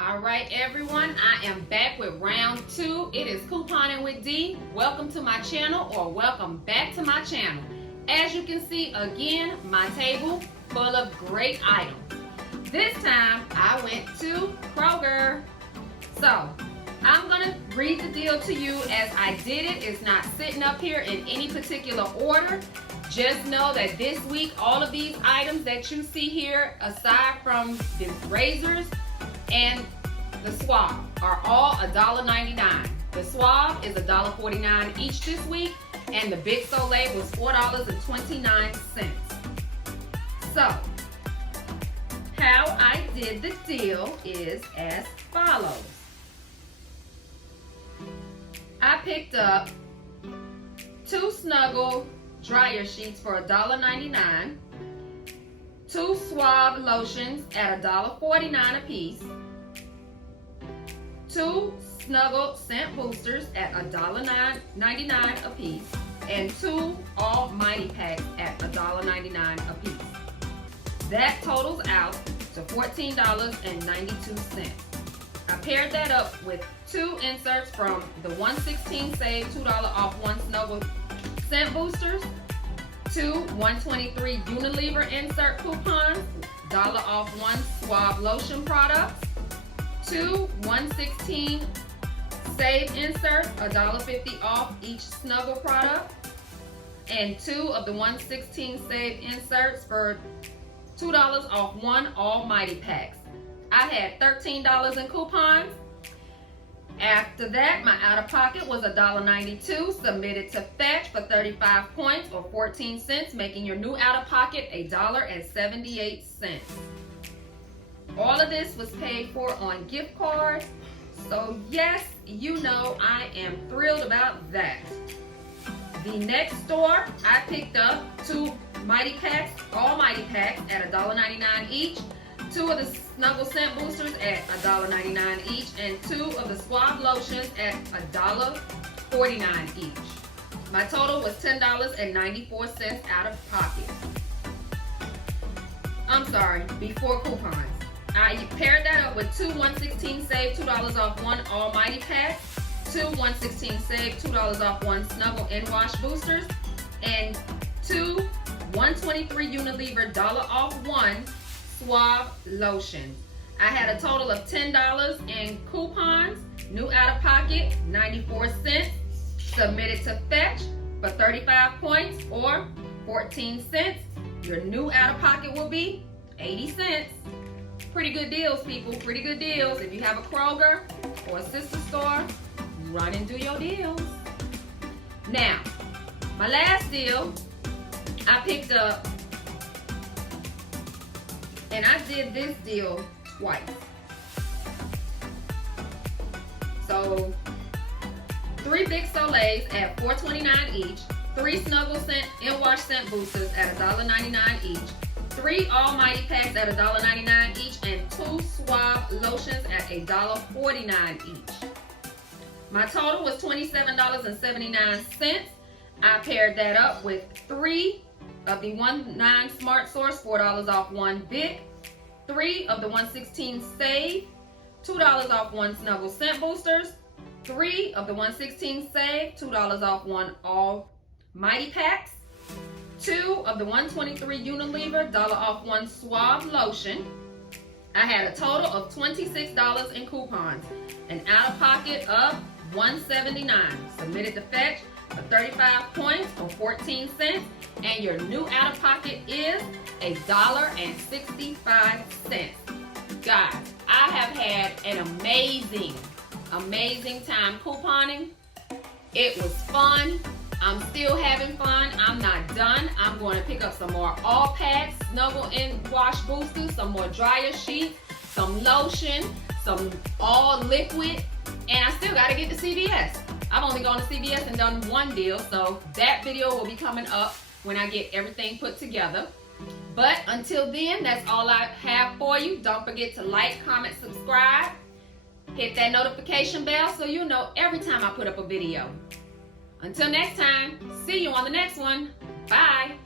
All right, everyone, I am back with round 2. It is Couponing with D. Welcome to my channel, or welcome back to my channel. As you can see, again, my table full of great items. This time, I went to Kroger. So, I'm going to read the deal to you as I did it. It's not sitting up here in any particular order. Just know that this week, all of these items that you see here, aside from the razors and the swab, are all $1.99. The swab is $1.49 each this week, and the Big Soleil was $4.29. So, how I did the deal is as follows. I picked up 2 Snuggle dryer sheets for $1.99, 2 swab lotions at $1.49 a piece, 2 Snuggle scent boosters at $1.99 a piece, and 2 Almighty packs at $1.99 a piece. That totals out to $14.92. I paired that up with 2 inserts from the 116 Save $2 off 1 Snuggle scent boosters, 2 123 Unilever insert coupons, $1 off 1 swab lotion products, 2 116 Save inserts, $1.50 off each Snuggle product, and 2 of the 116 Save inserts for $2 off 1 Almighty packs. I had $13 in coupons. After that, my out-of-pocket was $1.92, submitted to Fetch for 35 points or 14 cents, making your new out-of-pocket $1.78. All of this was paid for on gift cards, so yes, you know I am thrilled about that. The next store, I picked up 2 Mighty Packs, Almighty Packs at $1.99 each, 2 of the Snuggle scent boosters at $1.99 each, and 2 of the swab lotions at $1.49 each. My total was $10.94 out of pocket. I'm sorry, before coupons. I paired that up with 2 116 Save $2 off 1 Almighty packs, 2 116 Save $2 off 1 Snuggle in-wash boosters, and 2 123 Unilever $1 off 1 swab lotions. I had a total of $10 in coupons, new out-of-pocket 94 cents, submitted to Fetch for 35 points or 14 cents. Your new out-of-pocket will be 80 cents. Pretty good deals, people, pretty good deals. If you have a Kroger or a sister store, run and do your deals. Now, my last deal, I picked up, and I did this deal twice. So, 3 Big Soleils at $4.29 each, 3 Snuggle scent in-wash scent boosters at $1.99 each, 3 Almighty packs at $1.99 each, and 2 swab lotions at $1.49 each. My total was $27.79. I paired that up with 3 of the 1/9 Smart Source, $4 off 1 Bic, 3 of the 116 Save, $2 off 1 Snuggle scent boosters, 3 of the 116 Save, $2 off 1 Almighty packs, 2 of the 123 Unilever $1 off 1 swab lotion. I had a total of $26 in coupons, an out-of-pocket of $1.79, submitted to Fetch for 35 points or 14 cents, and your new out-of-pocket is $1.65. Guys, I have had an amazing time couponing. It was fun. I'm still having fun. I'm not done. I'm going to pick up some more all packs, Snuggle in-wash boosters, some more dryer sheets, some lotion, some all liquid, and I still got to get to CVS. I've only gone to CVS and done one deal, so that video will be coming up when I get everything put together. But until then, that's all I have for you. Don't forget to like, comment, subscribe. Hit that notification bell so you know every time I put up a video. Until next time, see you on the next one. Bye.